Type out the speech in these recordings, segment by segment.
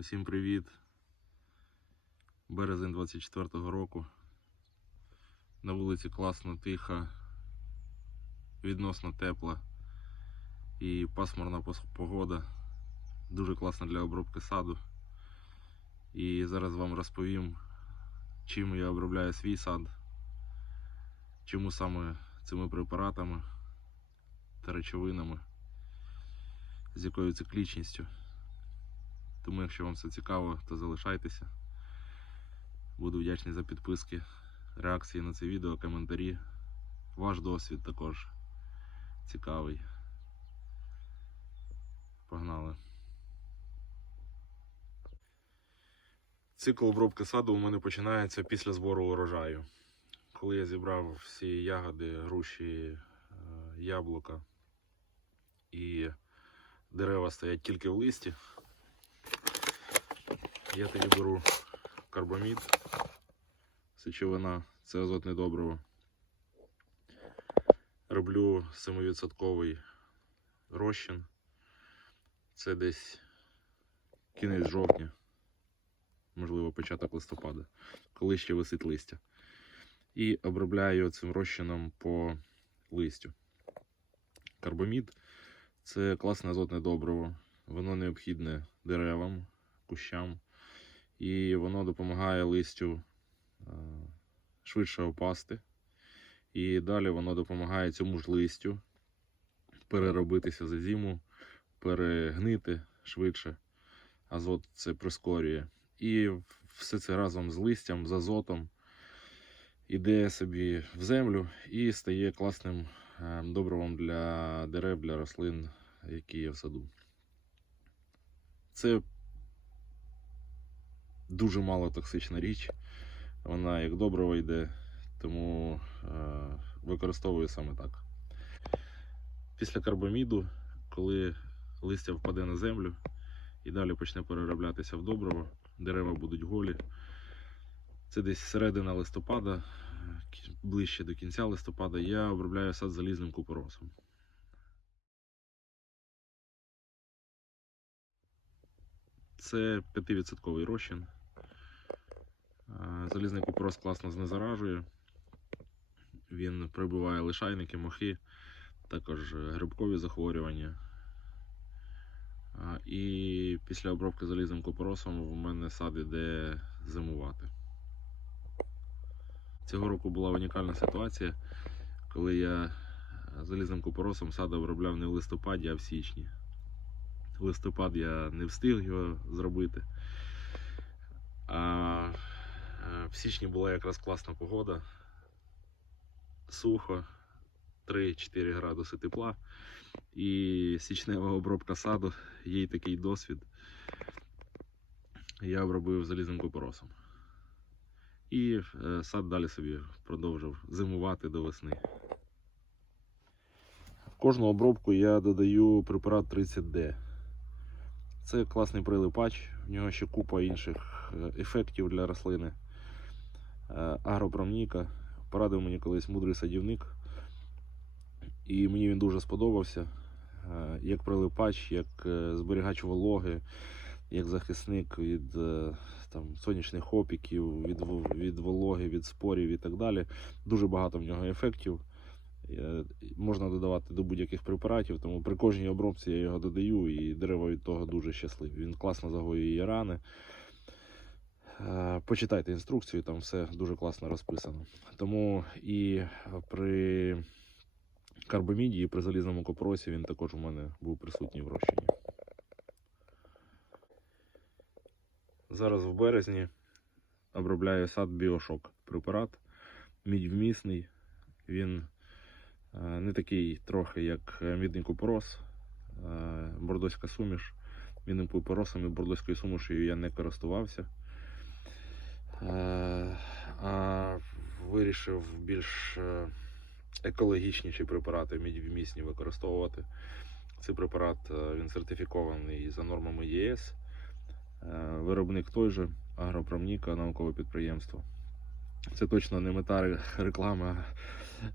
Усім привіт. Березень 24-го року. На вулиці класно, тиха, відносно тепла і пасмурна погода. Дуже класна для обробки саду. І зараз вам розповім, чим я обробляю свій сад, чому саме цими препаратами та речовинами, з якою циклічністю. Тому, якщо вам все цікаво, то залишайтеся. Буду вдячний за підписки, реакції на це відео, коментарі. Ваш досвід також цікавий. Погнали. Цикл обробки саду у мене починається після збору урожаю. Коли я зібрав всі ягоди, груші, е, яблука і дерева стоять тільки в листі, я тоді беру карбамід, сечовина, це азотне добриво. Роблю 7% розчин. Це десь кінець жовтня, можливо, початок листопада, коли ще висить листя. І обробляю цим розчином по листю. Карбамід це класне азотне добриво. Воно необхідне деревам, кущам і воно допомагає листю е, швидше опасти. І далі воно допомагає цьому ж листю переробитися за зиму, перегнити швидше. Азот це прискорює. І все це разом з листям, з азотом іде собі в землю і стає класним е, добривом для дерев, для рослин, які є в саду. Це дуже мало токсична річ. Вона як добриво йде, тому е, використовую саме так. Після карбаміду, коли листя впаде на землю і далі почне перероблятися в добриво, дерева будуть голі. Це десь середина листопада, ближче до кінця листопада, я обробляю сад залізним купоросом. Це 5% розчин. Е, Залізний купорос класно знезаражує. Він прибиває лишайники, мохи, також е, грибкові захворювання. І після обробки залізним купоросом в мене сад іде зимувати. Цього року була унікальна ситуація, коли я е, залізним купоросом сад обробляв не в листопаді, а в січні. В листопад я не встиг його зробити. А е, в січні була якраз класна погода. Сухо, 3-4 градуси тепла. І січнева обробка саду, є такий досвід. Я обробив залізним купоросом. І е, сад далі собі продовжив зимувати до весни. Кожну обробку я додаю препарат 30D. Це класний прилипач, в нього ще купа інших е, ефектів для рослини. Е, Агропромніка. Порадив мені колись мудрий садівник. І мені він дуже сподобався. Е, Як прилипач, як е, зберігач вологи, як захисник від там, сонячних опіків, від, від вологи, від спорів і так далі. Дуже багато в нього ефектів. Можна додавати до будь-яких препаратів, тому при кожній обробці я його додаю, і дерева від того дуже щасливі. Він класно загоює рани. Е, Почитайте інструкцію, там все дуже класно розписано. Тому і при карбаміді і при залізному копросі він також у мене був присутній в розчині. Зараз в березні обробляю сад біошок препарат. Мідьвмісний. Він е, не такий трохи, як е, мідний купорос, е, бордоська суміш. Мідним купоросом і бордоською сумішею я не користувався. Е, А вирішив більш е, екологічніші препарати мідьвмісні використовувати. Цей препарат е, він сертифікований за нормами ЄС. Виробник той же Агропромніка, наукове підприємство. Це точно не мета реклами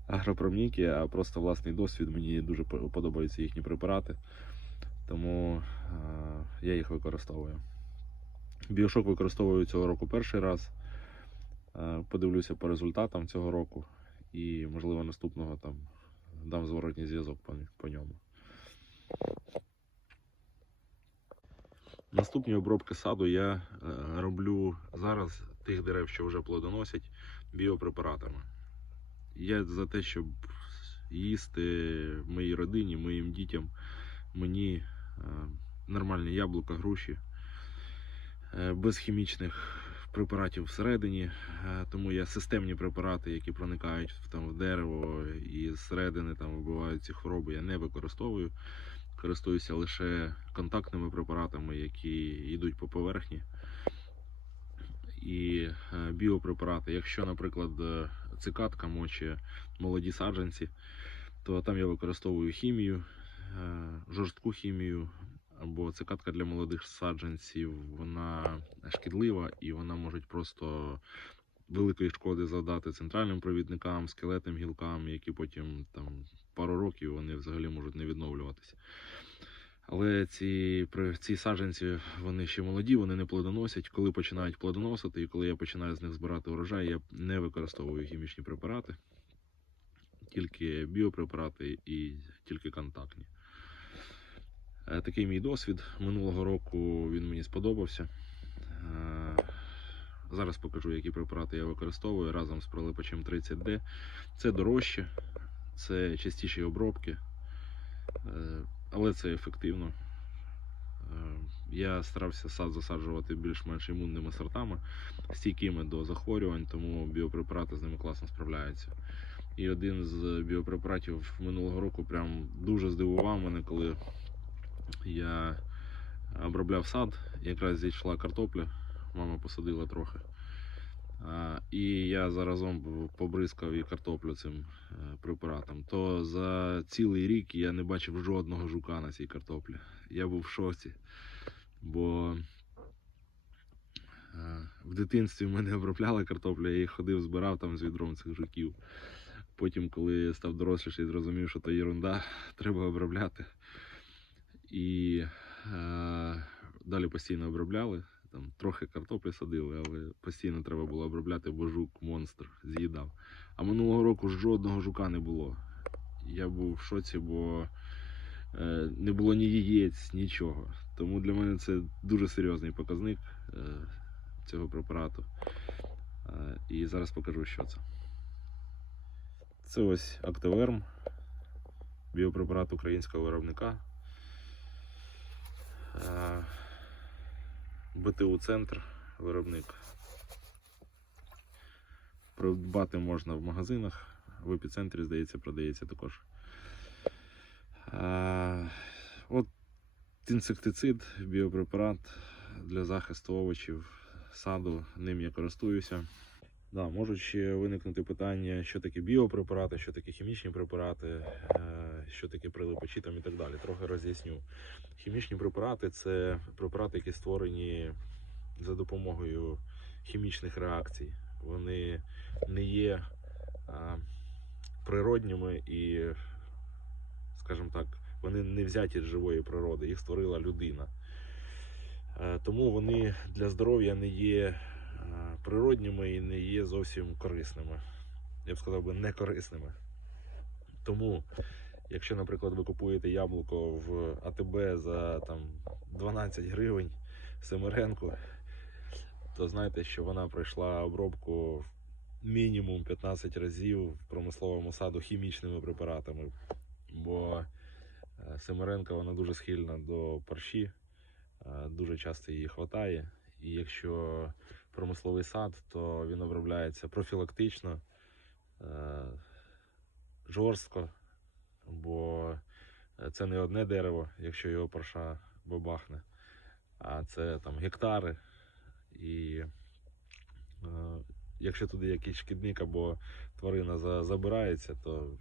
агропромніки, а просто власний досвід. Мені дуже подобаються їхні препарати, тому я їх використовую. Біошок використовую цього року перший раз. Е, Подивлюся по результатам цього року і, можливо, наступного там дам зворотній зв'язок по, по ньому. Наступні обробки саду я е, роблю зараз тих дерев, що вже плодоносять, біопрепаратами. Я за те, щоб їсти моїй родині, моїм дітям, мені е, нормальні яблука, груші, без хімічних препаратів всередині. Е, Тому я системні препарати, які проникають там, в дерево і зсередини там, вбивають ці хвороби, я не використовую. Користуюся лише контактними препаратами, які йдуть по поверхні. І е, біопрепарати. Якщо, наприклад, е, цикатка моче молоді саджанці, то там я використовую хімію, е, жорстку хімію, або цикатка для молодих саджанців, вона шкідлива і вона може просто великої шкоди завдати центральним провідникам, скелетним гілкам, які потім там пару років вони взагалі можуть не відновлюватися. Але ці, ці саджанці вони ще молоді, вони не плодоносять. Коли починають плодоносити, і коли я починаю з них збирати урожай, я не використовую хімічні препарати, тільки біопрепарати і тільки контактні. Е, Такий мій досвід. Минулого року він мені сподобався. Е, Зараз покажу, які препарати я використовую разом з прилипачем 30D. Це дорожче, це частіші обробки, е, але це ефективно. Я старався сад засаджувати більш-менш імунними сортами, стійкими до захворювань, тому біопрепарати з ними класно справляються. І один з біопрепаратів минулого року прям дуже здивував мене, коли я обробляв сад, якраз зійшла картопля, мама посадила трохи. І я заразом побризкав і картоплю цим е, препаратом. То за цілий рік я не бачив жодного жука на цій картоплі. Я був в шоці, бо е, в дитинстві мене обробляли картоплю, я їх ходив, збирав там з відром цих жуків. Потім, коли я став доросліший, зрозумів, що то єрунда, треба обробляти. І е, далі постійно обробляли. Там трохи картоплі садили, але постійно треба було обробляти, бо жук монстр з'їдав. А минулого року жодного жука не було. Я був в шоці, бо е, не було ні яєць, нічого. Тому для мене це дуже серйозний показник е, цього препарату. Е, і зараз покажу, що це. Це ось Активерм, біопрепарат українського виробника. БТУ Центр, виробник. Придбати можна в магазинах, в епіцентрі, здається, продається також. А, от інсектицид, біопрепарат для захисту овочів, саду, ним я користуюся. Да, можуть ще виникнути питання, що таке біопрепарати, що таке хімічні препарати, е, що таке прилипачі там і так далі. Трохи роз'ясню. Хімічні препарати це препарати, які створені за допомогою хімічних реакцій. Вони не є а, природніми і, скажімо так, вони не взяті з живої природи, їх створила людина. Е, Тому вони для здоров'я не є е, природніми і не є зовсім корисними. Я б сказав би, не корисними. Тому, якщо, наприклад, ви купуєте яблуко в АТБ за там, 12 гривень Семеренко, то знайте, що вона пройшла обробку мінімум 15 разів в промисловому саду хімічними препаратами. Бо е, Семеренка вона дуже схильна до парші, е, дуже часто її хватає. І якщо промисловий сад, то він обробляється профілактично, е, жорстко, бо це не одне дерево, якщо його парша бабахне, а це там гектари. І е, якщо туди якийсь шкідник або тварина за- забирається, то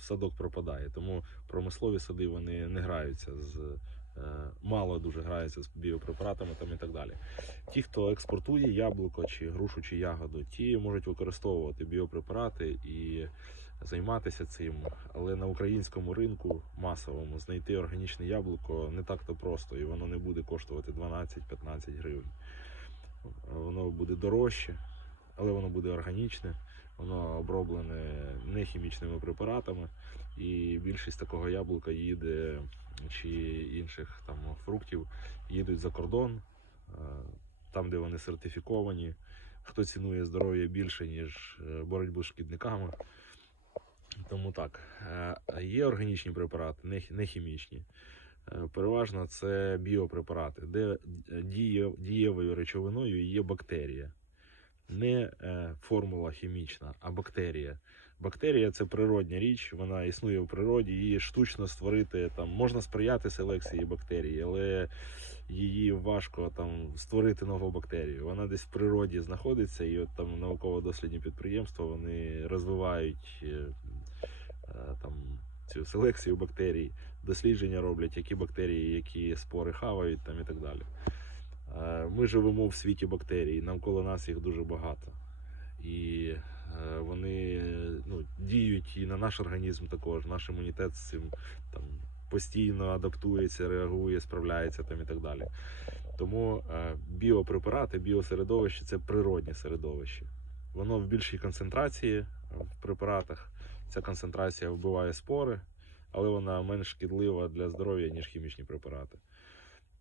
садок пропадає. Тому промислові сади вони не граються з. Е, Мало дуже граються з біопрепаратами там і так далі. Ті, хто експортує яблуко чи грушу чи ягоду, ті можуть використовувати біопрепарати і займатися цим. Але на українському ринку масовому знайти органічне яблуко не так-то просто, і воно не буде коштувати 12-15 гривень. Воно буде дорожче, але воно буде органічне, воно оброблене не хімічними препаратами, і більшість такого яблука їде чи інших там фруктів їдуть за кордон, е, там, де вони сертифіковані. Хто цінує здоров'я більше, ніж е, боротьбу з шкідниками. Тому так, е, є органічні препарати, не, хімічні. Переважно це біопрепарати, де дієвою речовиною є бактерія. Не формула хімічна, а бактерія. Бактерія це природня річ, вона існує в природі, її штучно створити там можна сприяти селекції бактерій, але її важко там створити нову бактерію. Вона десь в природі знаходиться, і от там науково-дослідні підприємства вони розвивають е, е, там цю селекцію бактерій, дослідження роблять, які бактерії, які спори хавають там і так далі. Е, Ми живемо в світі бактерій, навколо нас їх дуже багато. І вони ну, діють і на наш організм також. Наш імунітет з цим там, постійно адаптується, реагує, справляється там, і так далі. Тому е, біопрепарати, біосередовище це природнє середовище. Воно в більшій концентрації е, в препаратах. Ця концентрація вбиває спори, але вона менш шкідлива для здоров'я, ніж хімічні препарати.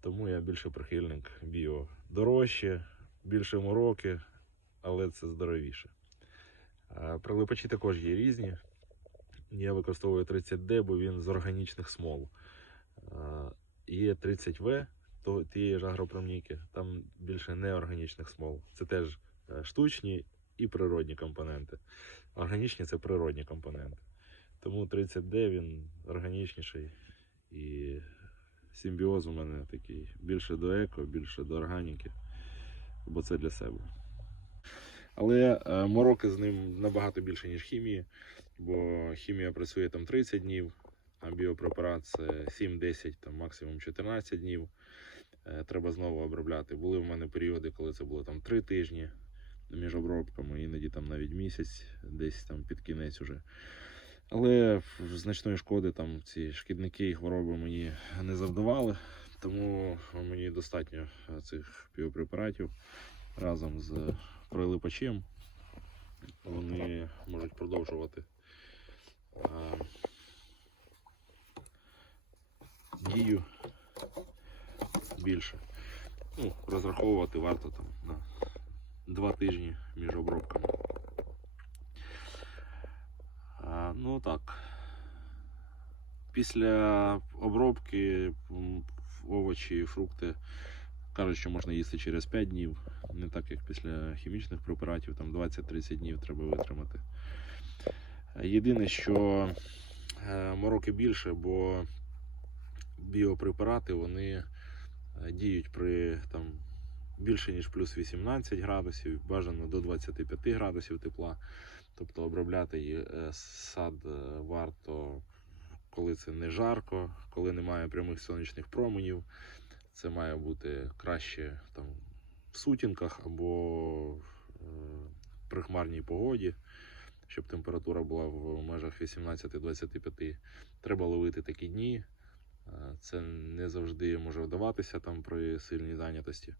Тому я більше прихильник біо. Дорожче, більше мороки, але це здоровіше. Прилипачі також є різні. Я використовую 30D, бо він з органічних смол. Є 30В, то тієї ж агропромніки, там більше неорганічних смол. Це теж е, штучні і природні компоненти. Органічні це природні компоненти. Тому 30D він органічніший і симбіоз у мене такий більше до еко, більше до органіки, бо це для себе. Але е, мороки з ним набагато більше, ніж хімії, бо хімія працює там 30 днів, а біопрепарат це 7-10, там максимум 14 днів. Е, Треба знову обробляти. Були в мене періоди, коли це було там 3 тижні між обробками, іноді там навіть місяць, десь там під кінець уже. Але значної шкоди там ці шкідники і хвороби мені не завдавали, тому мені достатньо е, цих біопрепаратів разом з прилипачем. Вони можуть продовжувати дію більше. Ну, розраховувати варто там на два тижні між обробками. А, ну так. Після обробки овочі і фрукти кажуть, що можна їсти через 5 днів, не так як після хімічних препаратів, там 20-30 днів треба витримати. Єдине, що е, мороки більше, бо біопрепарати вони е, діють при там, більше ніж плюс 18 градусів, бажано до 25 градусів тепла. Тобто обробляти е, сад варто, коли це не жарко, коли немає прямих сонячних променів. Це має бути краще там, в сутінках або е, при хмарній погоді, щоб температура була в межах 18-25. Треба ловити такі дні. Е, Це не завжди може вдаватися там при сильній зайнятості.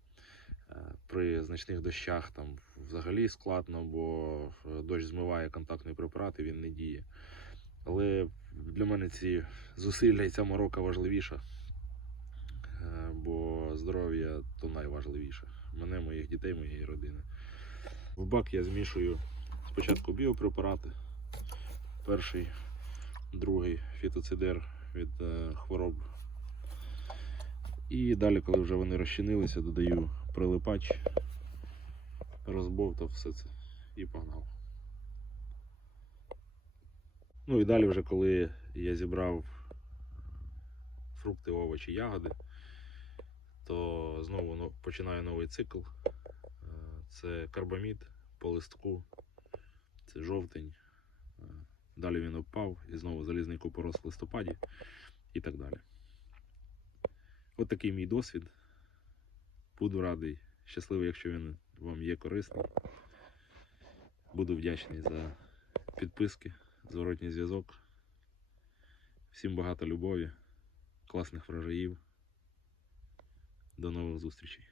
Е, При значних дощах там взагалі складно, бо дощ змиває контактний препарат і він не діє. Але для мене ці зусилля і ця морока важливіша, бо здоров'я то найважливіше. Мене, моїх дітей, моєї родини. В бак я змішую спочатку біопрепарати. Перший, другий фітоцидер від е, хвороб. І далі, коли вже вони розчинилися, додаю прилипач, розбовтав все це і погнав. Ну і далі, вже коли я зібрав фрукти, овочі, ягоди, то знову но- починаю новий цикл. Е, Це карбамід по листку, це жовтень. Е, Далі він опав і знову залізний купорос в листопаді і так далі. От такий мій досвід. Буду радий, щасливий, якщо він вам є корисний. Буду вдячний за підписки, зворотній зв'язок. Всім багато любові, класних врожаїв. До нових зустрічей.